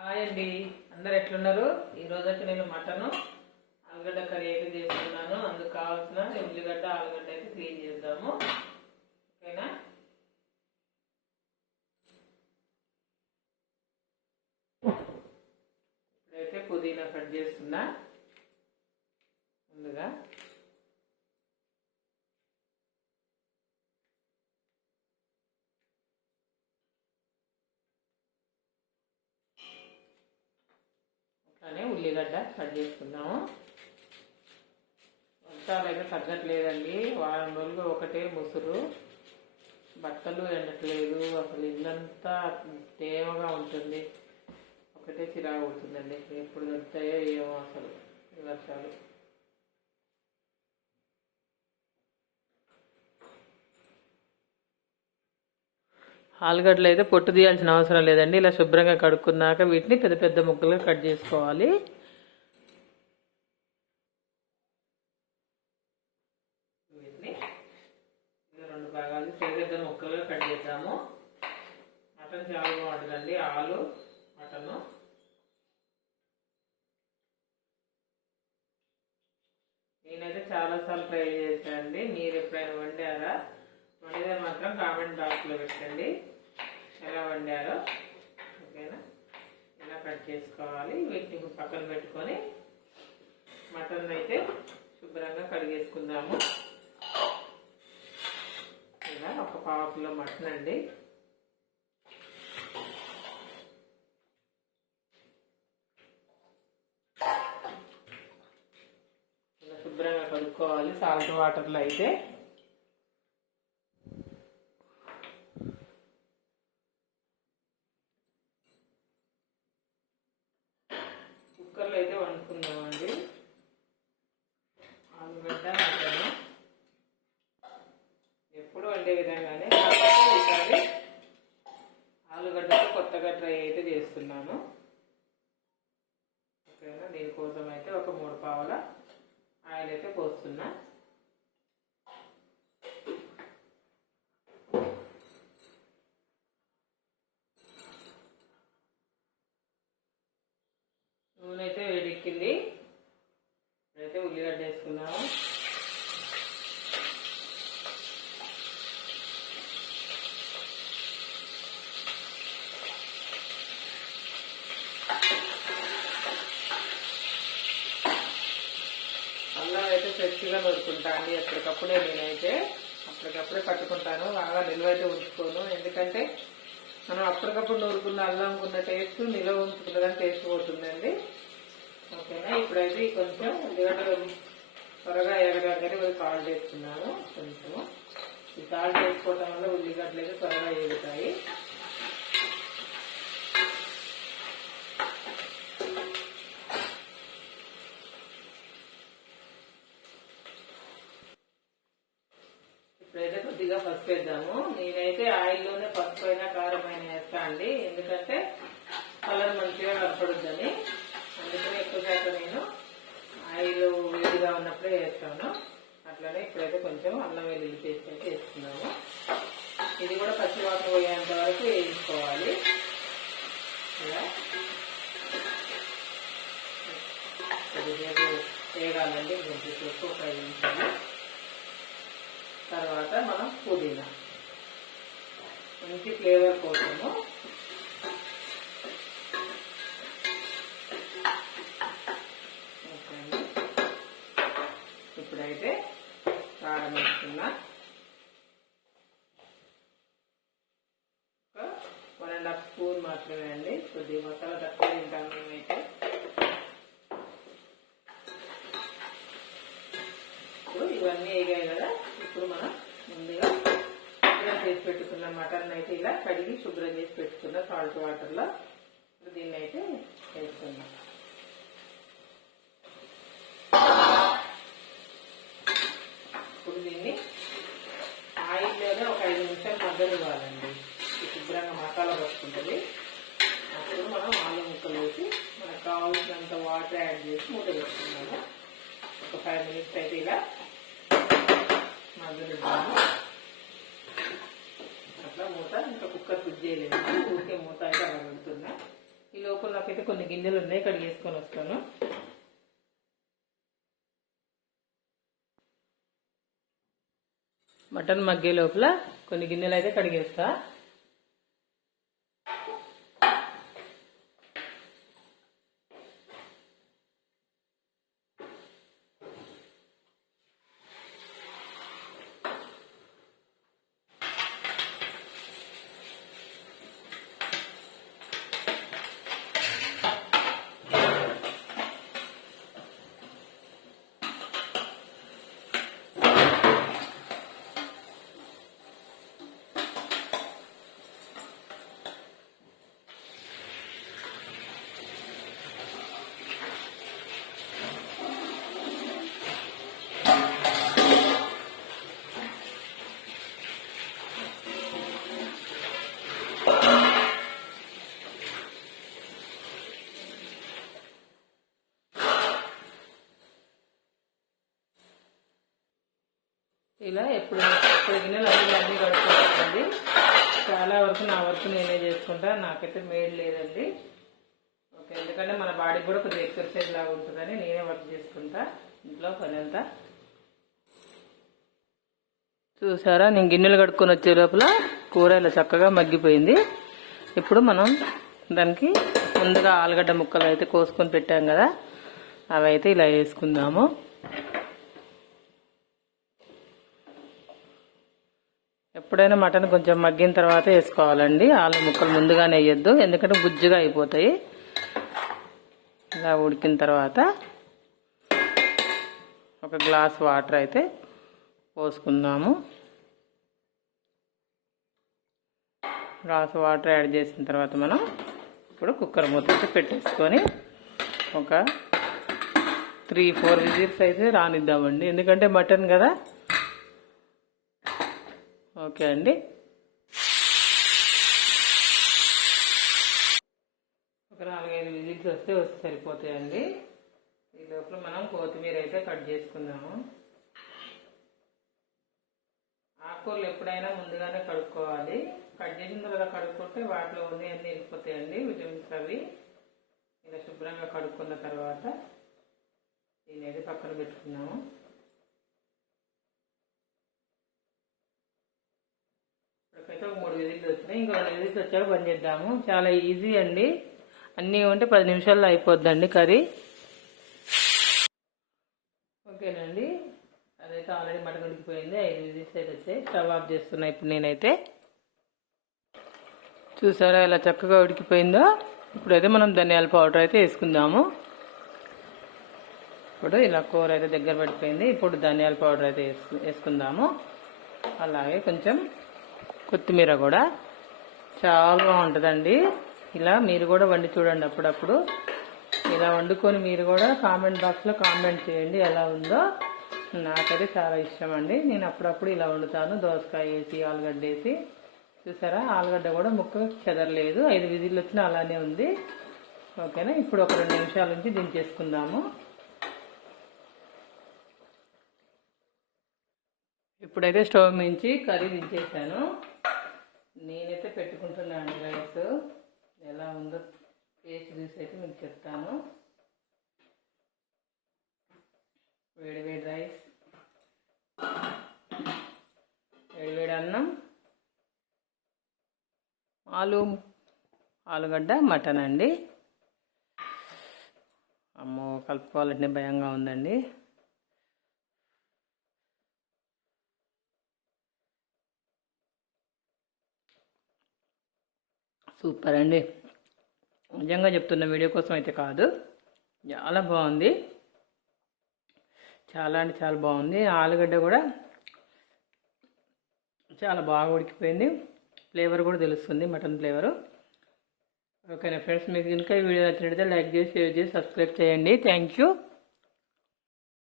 Hi అండి, అందరు ఎట్లున్నారు? ఈరోజు అయితే నేను మటను ఆలుగడ్డ కర్రీ అయితే చేస్తున్నాను. అందుకు కావాల్సిన ఉల్లిగడ్డ ఆలుగడ్డ అయితే క్లీన్ చేద్దాము. ఓకేనా? ఇప్పుడైతే పుదీనా కట్ చేస్తున్నా. ముందుగా అట్లానే ఉల్లిగడ్డ కట్ చేసుకుందాము. వర్షాలు అయితే తగ్గట్లేదండి. వారం రోజులు ఒకటే ముసురు, బట్టలు ఎండట్లేదు. అసలు ఇల్లంతా తేమగా ఉంటుంది. ఒకటే చిరాకు అవుతుందండి. ఎప్పుడు దొరుకుతాయో ఏమో అసలు ఈ వర్షాలు. ఆలుగడ్డలు అయితే పొట్టు తీయాల్సిన అవసరం లేదండి. ఇలా శుభ్రంగా కడుక్కున్నాక వీటిని పెద్ద పెద్ద ముక్కలుగా కట్ చేసుకోవాలి. వీటిని రెండు భాగాలు పెద్ద పెద్ద ముక్కలుగా కట్ చేద్దాము. మటన్ చాలా బాగుంటుందండి. ఆలు మటను నేనైతే చాలాసార్లు ట్రై చేశానండి. మీరు ఎప్పుడైనా వండారా? వండితే మాత్రం కామెంట్ బాక్స్లో పెట్టండి ఎలా వండారో. ఓకేనా? ఇలా కట్ చేసుకోవాలి. వీటిని పక్కన పెట్టుకొని మటన్ అయితే శుభ్రంగా కడిగేసుకుందాము. ఇలా ఒక పావు కిలో మటన్ అండి. ఇలా శుభ్రంగా కడుక్కోవాలి సాల్ట్ వాటర్లో అయితే. కుక్కర్లో అయితే వండుకుందామండి ఆలుగడ్డ మటన్. ఎప్పుడు వండే విధంగానే, కాకపోతే ఈసారి ఆలుగడ్డతో కొత్తగా ట్రై అయితే చేస్తున్నాను. ఓకేనా? దీనికోసం అయితే ఒక 3 పావుల ఆయిల్ అయితే పోస్తున్నా. నూనె అయితే వేడెక్కింది. ఇప్పుడైతే ఉల్లిగడ్డ వేసుకున్నాము. అల్లం అయితే ఫ్రెష్గా నూరుకుంటాను ఎప్పటికప్పుడే. నేనైతే అప్పటికప్పుడే పట్టుకుంటాను. బాగా నిల్వ అయితే ఉంచుకోను. ఎందుకంటే మనం అప్పటికప్పుడు నూరుకున్న అల్లం ఉన్న టేస్ట్ నిల్వ ఉంచుకున్న కానీ టేస్ట్ పోతుందండి. ఓకేనా? ఇప్పుడైతే కొంచెం ఉల్లిగడ్డలు త్వరగా ఎగడానికి సాల్ట్ వేసుకున్నాము. కొంచెము ఈ సాల్ట్ వేసుకోవటం వల్ల ఉల్లిగడ్డలు అయితే త్వరగా ఎగుతాయి. ఇప్పుడైతే కొద్దిగా పసుపు వేద్దాము. నేనైతే ఆయిల్లోనే పసుపు అయినా కారం అయినా వేస్తా అండి. ఎందుకంటే కలర్ మంచిగా కనపడుద్దని. అందుకనే ఎక్కువ శాతం నేను ఆయిల్ వేడిగా ఉన్నప్పుడే వేస్తాను. అట్లనే ఇప్పుడైతే కొంచెం అల్లం వెల్లుల్లి పేస్ట్ అయితే వేస్తున్నాము. ఇది కూడా పచ్చివాసన పోయేంత వరకు వేయించుకోవాలి. ఇలా కొద్దిసేపు వేగాలండి. కొంచెంసేపు ఒక 5 నిమిషాలు. తర్వాత మనం పుదీనా మంచి ఫ్లేవర్ కోసము ఇప్పుడైతే కారం వేసుకున్నా. ఒక 1.5 స్పూన్ మాత్రమే అండి. కొద్దిగా మసాలా తక్కువ తింటాం మేమైతే. ఇప్పుడు ఇవన్నీ వేగాయి కదా. ఇప్పుడు మనం ముందుగా శుభ్రం చేసి పెట్టుకున్న మటన్ అయితే ఇలా కడిగి శుభ్రం చేసి పెట్టుకున్న సాల్ట్ వాటర్లో దీన్ని అయితే వేసుకున్నాం. ఇప్పుడు దీన్ని ఆయిల్లోనే ఒక 5 నిమిషాలు మగ్గనివ్వాలండి. శుభ్రంగా మసాలా పట్టుకుంటుంది. అప్పుడు మనం ఆలు ముక్కలు వేసి మనకు కావాల్సినంత వాటర్ యాడ్ చేసి మూత పెట్టుకున్నాము. ఒక 5 మినిట్స్ అయితే ఇలా మగ్గనిద్దాము. అట్లా మూత ఇంకా కుక్కర్ ఫుడ్ చేయలేదు. ఊరికే మూత అయితే అలా పెడుతున్నా. ఈ లోపల నాకైతే కొన్ని గిన్నెలు ఉన్నాయి, కడిగేసుకొని వస్తాను. మటన్ మగ్గే లోపల కొన్ని గిన్నెలు అయితే కడిగేస్తా. ఇలా ఎప్పుడు గిన్నెలు అన్నీ కడుక్కోవాలండి. చాలా వరకు నా వరకు నేనే చేసుకుంటా, నాకైతే మేడ్ లేదండి. ఓకే, ఎందుకంటే మన బాడీకి కూడా కొద్దిగా ఎక్సర్సైజ్ లాగా ఉంటుందని నేనే వర్క్ చేసుకుంటా ఇంట్లో పని అంతా. చూసారా, నేను గిన్నెలు కడుక్కొని వచ్చే లోపల కూర ఇలా చక్కగా మగ్గిపోయింది. ఇప్పుడు మనం దానికి ముందుగా ఆలుగడ్డ ముక్కలు అయితే కోసుకొని పెట్టాం కదా, అవి అయితే ఇలా వేసుకుందాము. ఎప్పుడైనా మటన్ కొంచెం మగ్గిన తర్వాత వేసుకోవాలండి, ఆలు ముక్కలు ముందుగానే వేయొద్దు, ఎందుకంటే గుజ్జుగా అయిపోతాయి. ఇలా ఉడికిన తర్వాత ఒక గ్లాస్ వాటర్ అయితే పోసుకుందాము. గ్లాస్ వాటర్ యాడ్ చేసిన తర్వాత మనం ఇప్పుడు కుక్కర్ మూత అయితే పెట్టేసుకొని ఒక 3-4 విజిల్స్ అయితే రానిద్దామండి, ఎందుకంటే మటన్ కదా. ఓకే అండి, ఒక 4-5 విజిల్స్ వస్తే సరిపోతాయండి. ఈ లోపల మనం కొత్తిమీర అయితే కట్ చేసుకుందాము. ఆకుకూరలు ఎప్పుడైనా ముందుగానే కడుక్కోవాలి, కట్ చేసిన తర్వాత కడుక్కుంటే వాటిలో ఉంది అన్నీ వెళ్ళిపోతాయండి విటమిన్స్ అవి. ఇలా శుభ్రంగా కడుక్కున్న తర్వాత దీన్ని అయితే పక్కన పెట్టుకున్నాము. ఇప్పటికైతే ఒక 3 విజిల్స్ వచ్చినాయి, ఇంకో 2 విజిల్స్ వచ్చాక బంద్ చేద్దాము. చాలా ఈజీ అండి, అన్నీ ఉంటే 10 నిమిషాల్లో అయిపోద్దండి కర్రీ. ఓకేనండి, అదైతే ఆల్రెడీ మటన్ ఉడికిపోయింది. 5 విజిల్స్ అయితే వచ్చాయి. స్టవ్ ఆఫ్ చేస్తున్నా ఇప్పుడు నేనైతే. చూసారా ఇలా చక్కగా ఉడికిపోయిందో. ఇప్పుడైతే మనం ధనియాల పౌడర్ అయితే వేసుకుందాము. ఇప్పుడు ఇలా కూర అయితే దగ్గర పడిపోయింది. ఇప్పుడు ధనియాల పౌడర్ అయితే వేసుకుందాము. అలాగే కొంచెం కొత్తిమీర కూడా చాలా బాగుంటుందండి. ఇలా మీరు కూడా వండి చూడండి అప్పుడప్పుడు. ఇలా వండుకొని మీరు కూడా కామెంట్ బాక్స్లో కామెంట్ చేయండి ఎలా ఉందో. నాకైతే చాలా ఇష్టం అండి, నేను అప్పుడప్పుడు ఇలా వండుతాను. దోసకాయ వేసి ఆలుగడ్డ వేసి. చూసారా, ఆలుగడ్డ కూడా ముక్క చెదరలేదు. 5 విజిల్లు వచ్చినా అలానే ఉంది. ఓకేనా, ఇప్పుడు ఒక 2 నిమిషాల నుంచి దించేసుకుందాము. ఇప్పుడైతే స్టవ్ మించి కర్రీ దించేసాను. నేనైతే పెట్టుకుంటున్నాను రైస్. ఎలా ఉందో టేస్ట్ చూసి అయితే మీకు చెప్తాను. వేడి రైస్, వేడి అన్నం, ఆలుగడ్డ మటన్ అండి. అమ్మో, కలుపుకోవాలంటే భయంగా ఉందండి. సూపర్ అండి, నిజంగా చెప్తున్న, వీడియో కోసం అయితే కాదు. చాలా బాగుంది, చాలా అంటే చాలా బాగుంది. ఆలుగడ్డ కూడా చాలా బాగా ఉడికిపోయింది. ఫ్లేవర్ కూడా తెలుస్తుంది, మటన్ ఫ్లేవరు. ఓకేనా ఫ్రెండ్స్, మీకు ఇంకా ఈ వీడియో నచ్చినట్లయితే లైక్ చేసి, షేర్ చేసి, సబ్స్క్రైబ్ చేయండి. Thank you.